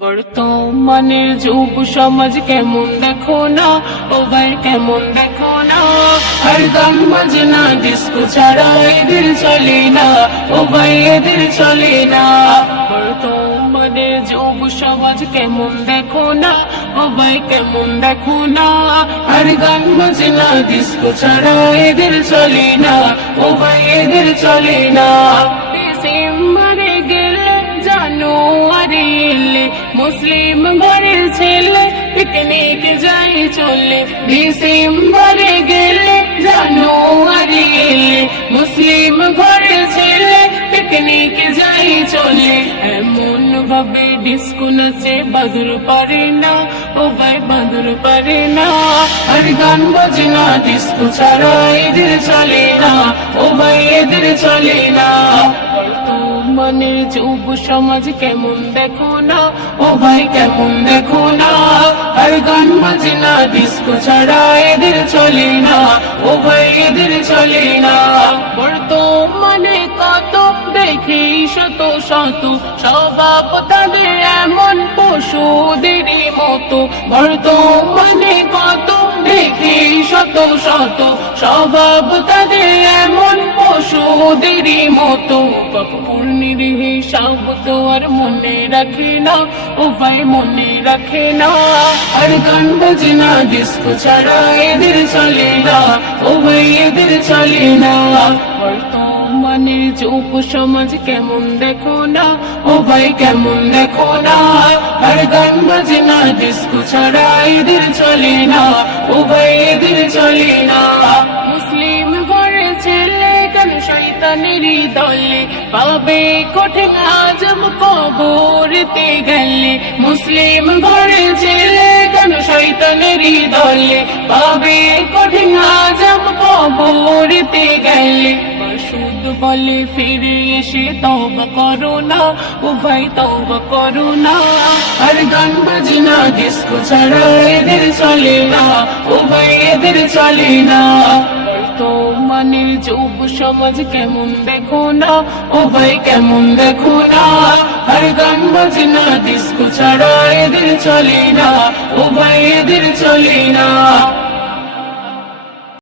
বর্তমানের যুব সমাজ কেমন দেখো না, ও ভাই কেমন দেখো না। আর গান বাজনা ডিস্কো ছাড়া এদের চলে না, ও ভাই এদের চলে না। বর্তমানের যুব সমাজ কেমন দেখো না, ও ভাই কেমন দেখো না। আর গান বাজনা ডিস্কো ছাড়া এদের চলে না, ও ভাই এদের চলে না। ডিসেম্বরে গেলে জানুয়ারি এলে মুসলিম ঘরের ছেলে পিকনিক যাই চলে। ডিসেম্বরে গেলে জানুয়ারি এলে মুসলিম ঘরের ছেলে পিকনিক যাই চলে। এমন ভাবে ডিস্কো নাচে বাদুর পারে না, ও ভাই বাদুর পারে না। আর গান বাজনা ডিস্কো ছাড়া এদের চলে না, ও ভাই এদের চলে না। বর্তমানের যুব সমাজ কেমন দেখো না, ও ভাই কেমন দেখো না। আর গান বাজনা ডিস্কো ছাড়া এদের চলে না, ও ভাই এদের চলে না। বর্তমানে কত দেখি শত শত স্বভাব তাদের এমন পশুদেরই মতো। বর্তমানে কত দেখি শত শত স্বভাব তাদের এমন পশুদেরই মতো। কখনের হিসাব তো আর মনে রাখে না, ও ভাই মনে রাখে না। আর গান বাজনা ডিস্কো ছাড়া এদের চলে না, ও ভাই এদের চলে না। বর্তমানের যুব সমাজ কেমন দেখো না, ও ভাই কেমন দেখো না। আর গান বাজনা ডিস্কো ছাড়া এদের চলে না, ও ভাই এদের চলে না। মুসলিম ঘরের ছেলে কেন শয়তানেরই দলে পাবে কঠিন আজব কবরতে গেলে। মুসলিম ঘরের ছেলে কেন শয়তানেরই দলে পাবে কঠিন আজব কবরতে গেলে। শুধু বলে ফিরে এসে তওবা করো না, ও ভাই তওবা করো না। আর গান বাজনা ডিস্কো ছাড়া এদের চলে না, ও ভাই এদের চলে না। বর্তমানের যুব সমাজ কেমন দেখো না, ও ভাই কেমন দেখো না। আর গান বাজনা ডিস্কো ছাড়া এদের চলে না, ও ভাই এদের চলে না।